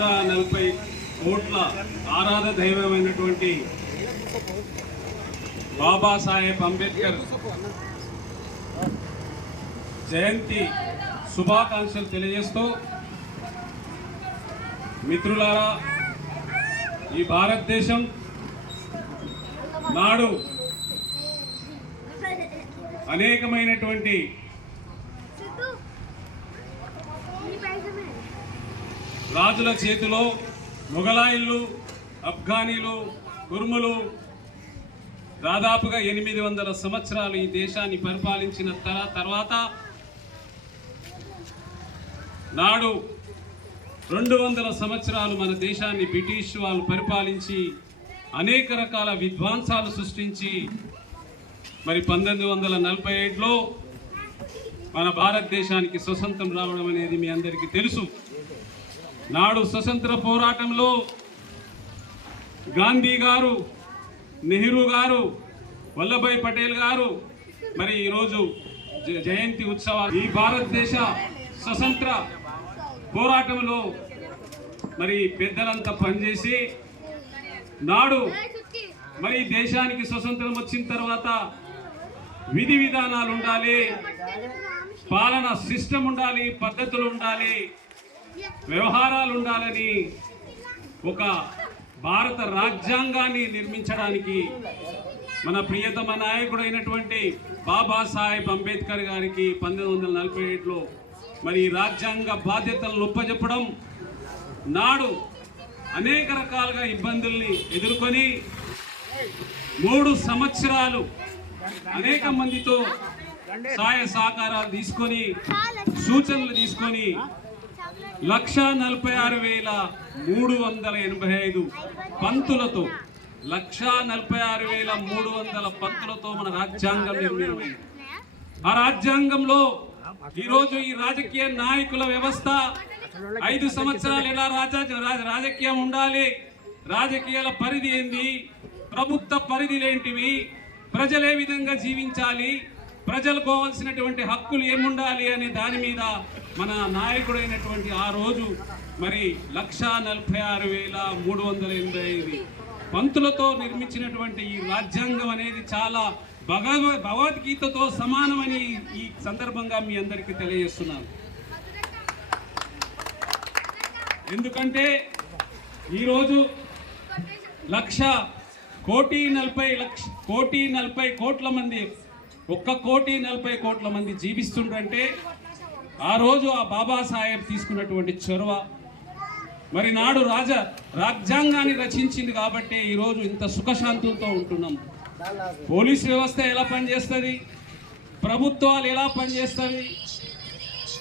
నూట నలభై కోట్ల ఆరాధ దైవమైనటువంటి బాబాసాహెబ్ అంబేద్కర్ జయంతి శుభాకాంక్షలు తెలియజేస్తూ మిత్రులారా ఈ భారతదేశం నాడు అనేకమైనటువంటి రాజుల చేతిలో మొఘలాయిలు అఫ్ఘానీలు కుర్ములు దాదాపుగా ఎనిమిది వందల సంవత్సరాలు ఈ దేశాన్ని పరిపాలించిన తర- తర్వాత నాడు రెండు వందల సంవత్సరాలు మన దేశాన్ని బ్రిటిష్ వాళ్ళు పరిపాలించి అనేక రకాల విధ్వంసాలు సృష్టించి మరి పంతొమ్మిది వందల నలభై ఏడులో మన భారతదేశానికి స్వతంత్రం రావడం అనేది మీ అందరికీ తెలుసు. నాడు స్వతంత్ర పోరాటంలో గాంధీ గారు నెహ్రూ గారు వల్లభాయ్ పటేల్ గారు మరి ఈరోజు జ- జయంతి ఉత్సవాలు ఈ భారతదేశ స్వతంత్ర పోరాటంలో మరి పెద్దలంతా పనిచేసి నాడు మరి దేశానికి స్వతంత్రం వచ్చిన తర్వాత విధి విధానాలు ఉండాలి పాలన సిస్టమ్ ఉండాలి పద్ధతులు ఉండాలి వ్యవహారాలు ఉండాలని ఒక భారత రాజ్యాంగాన్ని నిర్మించడానికి మన ప్రియతమ నాయకుడు అయినటువంటి బాబాసాహెబ్ అంబేద్కర్ గారికి పంతొమ్మిది వందల నలభై ఏడులో మరి ఈ రాజ్యాంగ బాధ్యతలను నొప్పజెప్పడం నాడు అనేక రకాలుగా ఇబ్బందుల్ని ఎదుర్కొని మూడు సంవత్సరాలు అనేక మందితో సహాయ సహకారాలు తీసుకొని సూచనలు తీసుకొని లక్ష నలభై ఆరు వేల మూడు వందల ఎనభై ఐదు పంతులతో లక్ష నలభై ఆరు వేల మూడు వందల పంతులతో మన రాజ్యాంగం నిర్మితమైంది ఆ రాజ్యాంగంలో ఈరోజు ఈ రాజకీయ నాయకుల వ్యవస్థ ఐదు సంవత్సరాలు ఎలా రాజా రాజకీయం ఉండాలి? రాజకీయాల పరిధి ఏంది? ప్రభుత్వ పరిధిలేంటివి ప్రజలు ఏ విధంగా జీవించాలి? ప్రజలు పోవాల్సినటువంటి హక్కులు ఏముండాలి అనే దాని మీద మన నాయకుడైనటువంటి ఆ రోజు మరి లక్షా నలభై ఆరు వేల మూడు వందల ఎనభై ఐదు పంతులతో నిర్మించినటువంటి ఈ రాజ్యాంగం అనేది చాలా భగవ భగవద్గీతతో సమానమని ఈ సందర్భంగా మీ అందరికీ తెలియజేస్తున్నాను. ఎందుకంటే ఈరోజు లక్ష కోటి నలభై లక్ష కోటి నలభై కోట్ల మంది ఒక్క కోటి నలభై కోట్ల మంది జీవిస్తుండ్రంటే ఆ రోజు ఆ బాబాసాహెబ్ తీసుకున్నటువంటి చొరవ. మరి నాడు రాజ రాజ్యాంగాన్ని రచించింది కాబట్టి ఈరోజు ఇంత సుఖశాంతులతో ఉంటున్నాం. పోలీస్ వ్యవస్థ ఎలా పనిచేస్తుంది? ప్రభుత్వాలు ఎలా పనిచేస్తుంది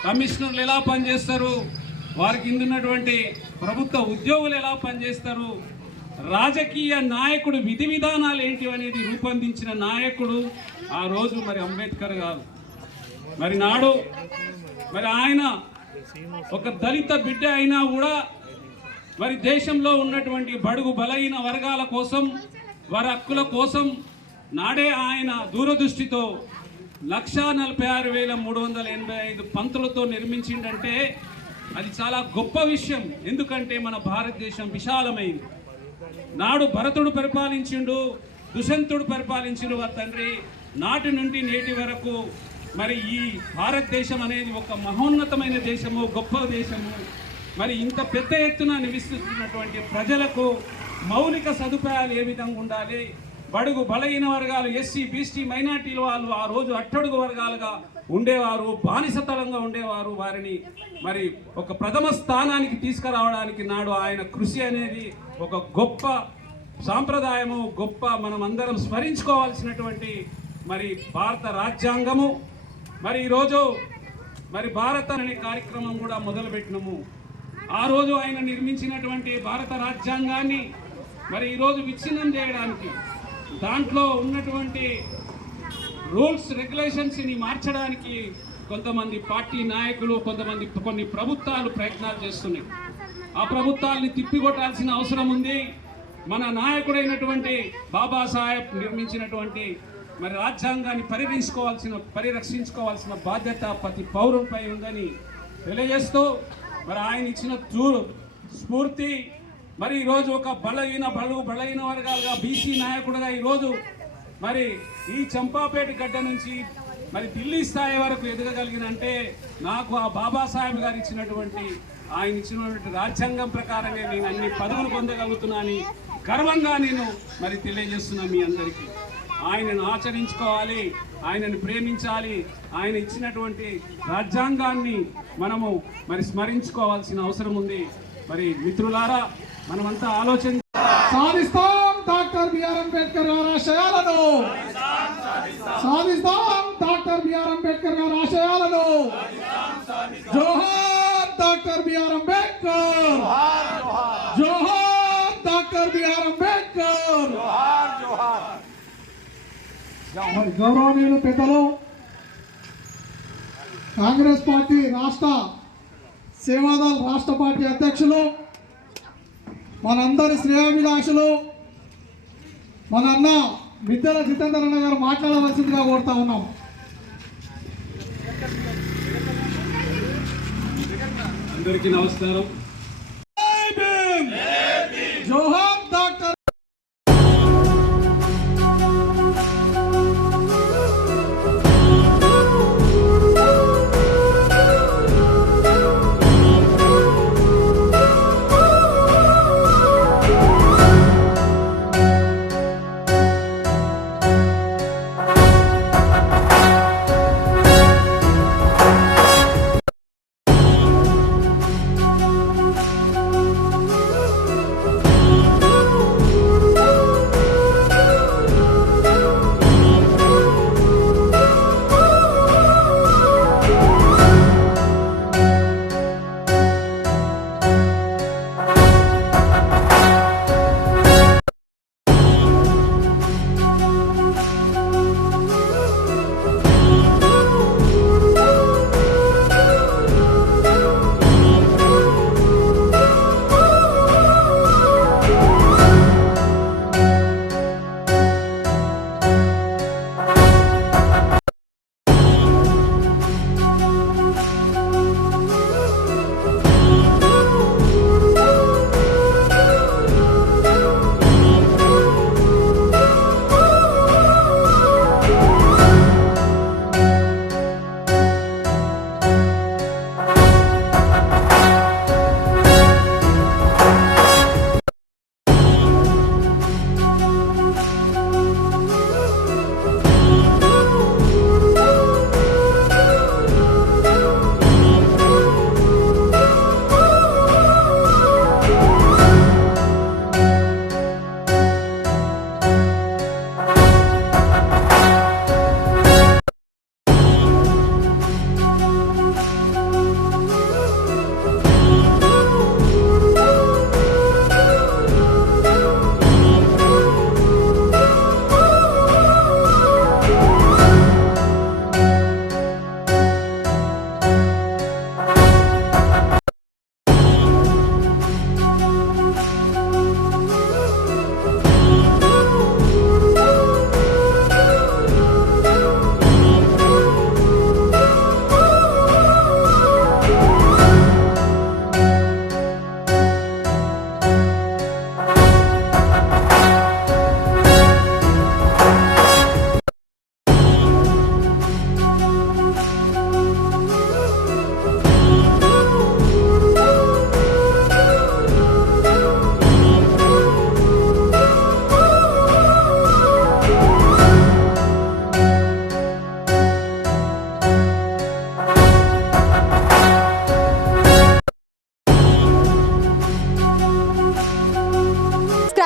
కమిషనర్లు ఎలా పనిచేస్తారు? వారి కింద ఉన్నటువంటి ప్రభుత్వ ఉద్యోగులు ఎలా పనిచేస్తారు? రాజకీయ నాయకుడు విధి విధానాలు ఏంటి అనేది రూపొందించిన నాయకుడు ఆ రోజు మరి అంబేద్కర్ గారు. మరి నాడు మరి ఆయన ఒక దళిత బిడ్డ అయినా కూడా మరి దేశంలో ఉన్నటువంటి బడుగు బలహీన వర్గాల కోసం వారి హక్కుల కోసం నాడే ఆయన దూరదృష్టితో లక్షా నలభై ఆరు వేల మూడు వందల ఎనభై ఐదు పంతులతో నిర్మించిండంటే అది చాలా గొప్ప విషయం. ఎందుకంటే మన భారతదేశం విశాలమైంది. నాడు భరతుడు పరిపాలించిండు దుషంతుడు పరిపాలించిండు వారి తండ్రి. నాటి నుండి నేటి వరకు మరి ఈ భారతదేశం అనేది ఒక మహోన్నతమైన దేశము గొప్ప దేశము. మరి ఇంత పెద్ద ఎత్తున నివసిస్తున్నటువంటి ప్రజలకు మౌలిక సదుపాయాలు ఏ విధంగా ఉండాలి? బడుగు బలహీన వర్గాలు ఎస్సీ బీసీ మైనార్టీల వాళ్ళు ఆ రోజు అట్టడుగు వర్గాలుగా ఉండేవారు బానిసతలంగా ఉండేవారు. వారిని మరి ఒక ప్రథమ స్థానానికి తీసుకురావడానికి నాడు ఆయన కృషి అనేది ఒక గొప్ప సాంప్రదాయము గొప్ప మనం అందరం స్మరించుకోవాల్సినటువంటి మరి భారత రాజ్యాంగము. మరి ఈరోజు మరి భారత అనే కార్యక్రమం కూడా మొదలుపెట్టినము. ఆ రోజు ఆయన నిర్మించినటువంటి భారత రాజ్యాంగాన్ని మరి ఈరోజు విచ్ఛిన్నం చేయడానికి దాంట్లో ఉన్నటువంటి రూల్స్ రెగ్యులేషన్స్ని మార్చడానికి కొంతమంది పార్టీ నాయకులు కొంతమంది కొన్ని ప్రభుత్వాలు ప్రయత్నాలు చేస్తున్నాయి. ఆ ప్రభుత్వాల్ని తిప్పికొట్టాల్సిన అవసరం ఉంది. మన నాయకుడైనటువంటి బాబాసాహెబ్ నిర్మించినటువంటి మరి రాజ్యాంగాన్ని పరిరక్షించుకోవాల్సిన పరిరక్షించుకోవాల్సిన బాధ్యత ప్రతి పౌరులపై ఉందని తెలియజేస్తూ మరి ఆయన ఇచ్చిన తూ స్ఫూర్తి మరి ఈరోజు ఒక బలహీన బలు బలహీన వర్గాలుగా బీసీ నాయకుడుగా ఈరోజు మరి ఈ చంపాపేట గడ్డ నుంచి మరి ఢిల్లీ స్థాయి వరకు ఎదగగలిగినంటే నాకు ఆ బాబాసాహెబ్ గారు ఇచ్చినటువంటి ఆయన ఇచ్చినటువంటి రాజ్యాంగం ప్రకారమే నేను అన్ని పదవులు పొందగలుగుతున్నానని గర్వంగా నేను మరి తెలియజేస్తున్నా మీ అందరికీ. ఆయనను ఆచరించుకోవాలి ఆయనను ప్రేమించాలి ఆయన ఇచ్చినటువంటి రాజ్యాంగాన్ని మనము మరి స్మరించుకోవాల్సిన అవసరం ఉంది. మరి మిత్రులారా మనమంతా ఆలోచన సాధిస్తాం డాక్టర్ బిఆర్ అంబేద్కర్ గారి ఆశయాలను. సాధిస్తాం డాక్టర్ బిఆర్ అంబేద్కర్ గారి ఆశయాలను. జోహార్ డాక్టర్ బిఆర్ అంబేద్కర్ జోహార్ డాక్టర్ బిఆర్ అంబేద్కర్ మరి గౌరవనీయులు పెద్దలు కాంగ్రెస్ పార్టీ రాష్ట్ర సేవాదల్ రాష్ట్ర పార్టీ అధ్యక్షులు మనందరి శ్రేయాభిలాషులు మన అన్న మిద్దెల జితేందర్ గారు మాట్లాడవలసిందిగా కోరుతా ఉన్నాం. అందరికీ నమస్కారం.